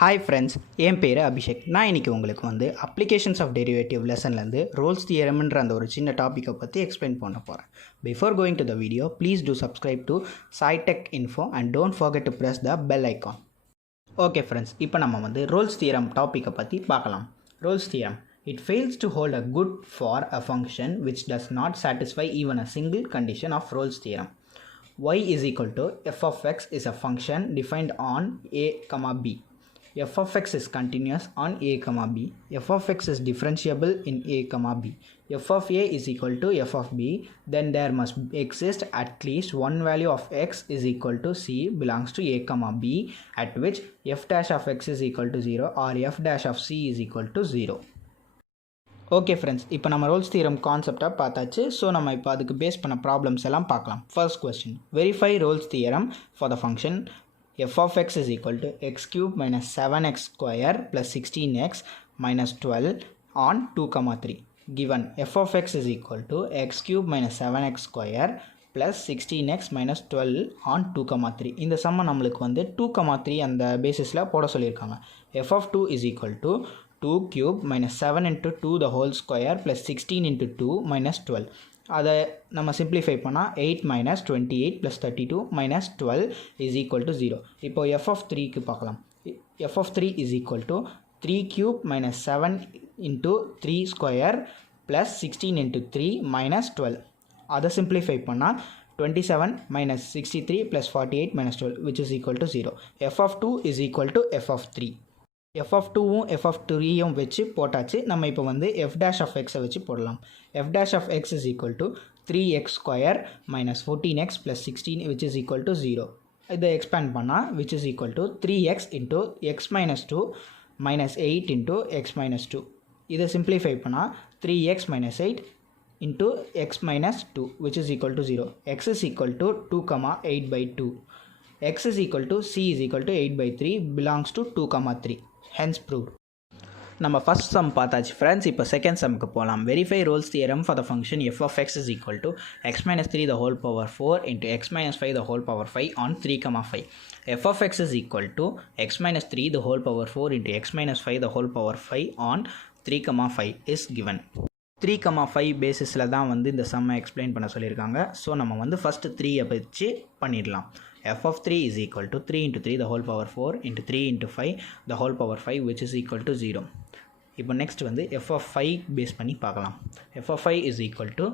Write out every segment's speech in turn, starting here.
Hi friends, என் பேர் அபிஷேக். நான் இன்றைக்கி உங்களுக்கு அப்ளிகேஷன்ஸ் ஆஃப் டெரிவேட்டிவ் லெசன்லேருந்து ரோல்ஸ் தியரம்ன்ற அந்த ஒரு சின்ன டாப்பிக்கை பற்றி எக்ஸ்பிளைன் பண்ண போகிறேன். Before going to the video, please do subscribe to Saitechinfo and don't forget to press the bell icon. Okay friends, இப்போ நம்ம ரோல்ஸ் தியரம் டாப்பிக்கை பற்றி பார்க்கலாம். Rolle's theorem, it fails to hold a good for a function which does not satisfy even a single condition of Rolle's theorem. Y is equal to f of x is a function defined on a comma b. F of x is continuous on a comma b. F of x is differentiable in a comma b. F of a is equal to f of b. Then there must exist at least one value of x is equal to c belongs to a comma b, at which f dash of x is equal to 0 or f dash of c is equal to 0. Okay friends, இப்போ நம்ம Rolle's theorem கான்செப்டாக பார்த்தாச்சு. So நம்ம இப்போ அதுக்கு base பண்ண problems எல்லாம் பார்க்கலாம். First question, verify Rolle's theorem for the function f of x is equal to x cube minus 7x square plus 16x minus 12 on 2 comma 3. Given f of x is equal to x cube minus 7x square plus 16x minus 12 on 2 comma 3. இந்த சம்ம நம்மளுக்கு 2 comma 3 அந்த பேசிஸில் போட சொல்லியிருக்காங்க. f of 2 is equal to 2 cube minus 7 into 2 the whole square plus 16 into 2 minus 12. அதை நம்ம simplify பண்ணால் 8 minus 28 plus 32 minus 12 is equal to 0. இப்போ f of 3க்கு பார்க்கலாம். f of 3 is equal to 3 cube minus 7 into 3 square plus 16 into 3 minus 12. அதை simplify பண்ணால் 27 minus 63 plus 48 minus 12 which is equal to 0. f of 2 is equal to f of 3. f of 2வும் f of 3யும் வச்சு போட்டாச்சு. நம்ம இப்போ f dash of x வச்சு போடலாம். f dash of x is equal to 3x square minus 14x plus 16 which is equal to 0. இதை expand பண்ணால் which is equal to 3x into x minus 2 minus 8 into x minus 2. இதை simplify பண்ணால் 3x minus 8 into x minus 2 which is equal to 0. x is equal to 2 comma 8 by 2. x is equal to c is equal to 8 by 3 belongs to 2 comma 3. Hence proved. நம்ம first sum பார்த்தாச்சு friends. இப்போ second சம்க்கு போகலாம். Verify Rolle's theorem for the function f of x is equal to x minus 3 the whole power 4 into x minus 5 the whole power 5 on 3 comma 5. f of x is equal to x minus 3 the whole power 4 into x minus 5 the whole power 5 on 3 comma 5 is given. 3 comma 5 பேசிஸில் தான் இந்த சம்மை explain பண்ண சொல்லியிருக்காங்க. So நம்ம first 3 வச்சு பண்ணிடலாம். f of 3 is equal to 3 into 3 the whole power 4 into 3 into 5 the whole power 5 which is equal to 0. இப்போ next f of 5 base பண்ணி பார்க்கலாம். f of 5 is equal to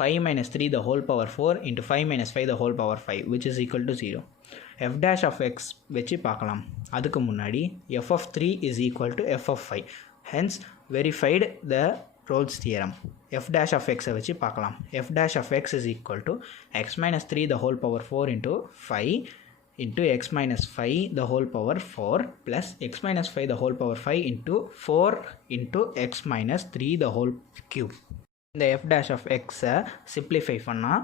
5 minus 3 the whole power 4 into 5 minus 5 the whole power 5 which is equal to 0. f dash of x வச்சு பார்க்கலாம். அதுக்கு முன்னாடி f of 3 is equal to f of 5. Hence verified the Rolle's theorem. f dash of x வச்சு பார்க்கலாம். f dash of x is equal to x minus 3 the whole power 4 into 5 into x minus 5 the whole power 4 plus x minus 5 the whole power 5 into 4 into x minus 3 the whole cube. இந்த f dash of x simplify பண்ணால்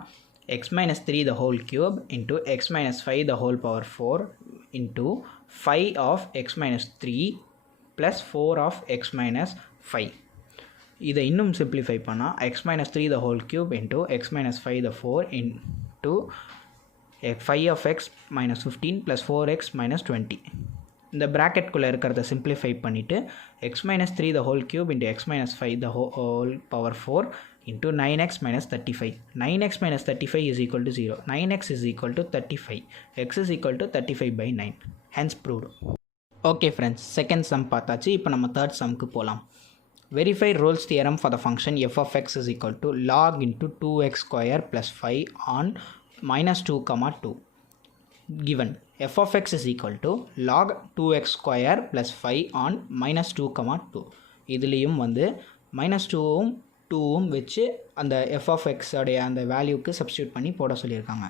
x minus 3 the whole cube into x minus 5 the whole power 4 into 5 of x minus 3 plus 4 of x minus 5. இதை இன்னும் simplify பண்ணால் x minus 3 the whole cube into x minus 5 the 4 into 5 of x minus 15 plus 4x minus 20. இந்த ப்ராக்கெட்குள்ளே இருக்கிறத simplify பண்ணிவிட்டு x minus 3 the whole cube into x minus 5 the whole power 4 into 9x minus 35. 9x minus 35 is equal to 0. 9x is equal to 35. x is equal to 35 by 9. Hence proved. Okay friends, second sum பார்த்தாச்சு. இப்போ நம்ம third சம்க்கு போகலாம். Verify Rolle's theorem for the function f of x is equal to log into 2x square plus 5 on minus 2 comma 2. Given f of x is equal to log 2x square plus 5 on minus 2 comma 2. இதுலேயும் minus 2வும் 2வும் வச்சு அந்த f of x உடைய அந்த வேல்யூக்கு substitute பண்ணி போட சொல்லியிருக்காங்க.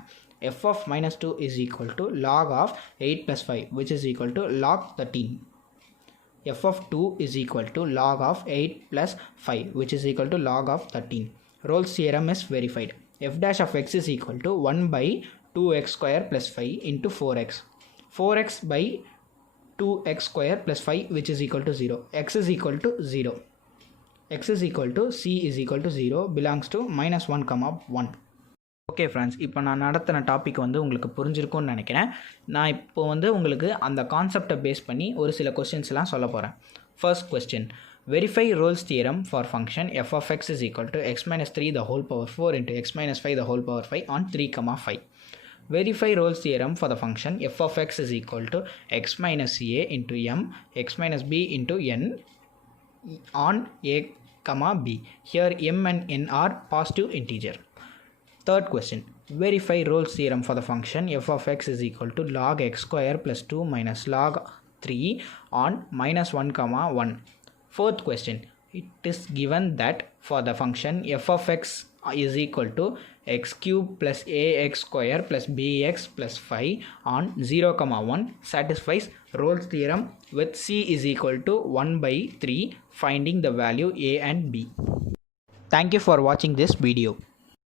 f of minus 2 is equal to log of 8 plus 5 which is equal to log 13. f of 2 is equal to log of 8 plus 5 which is equal to log of 13. Rolle's theorem is verified. f dash of x is equal to 1 by 2x square plus 5 into 4x. 4x by 2x square plus 5 which is equal to 0. x is equal to 0. x is equal to c is equal to 0 belongs to minus 1 comma 1. Okay friends, இப்போ நான் நடத்தின topic வந்து உங்களுக்கு புரிஞ்சிருக்கும்னு நினைக்கிறேன். நான் இப்போ வந்து உங்களுக்கு அந்த கான்செப்டை பேஸ் பண்ணி ஒரு சில கொஸ்டின்ஸ்லாம் சொல்ல போகிறேன். First question, verify Rolle's theorem for function f of x is equal to x minus 3 the whole power 4 into x minus 5 the whole power 5 on 3, 5. Verify Rolle's theorem for the function f of x is equal to x minus a into m, x minus b into n on a, b. Here m and n are positive integer. Third question, verify Rolle's theorem for the function f of x is equal to log x square plus 2 minus log 3 on minus 1, 1. Fourth question, it is given that for the function f of x is equal to x cube plus ax square plus bx plus 5 on 0, 1 satisfies Rolle's theorem with c is equal to 1 by 3, finding the value a and b. Thank you for watching this video.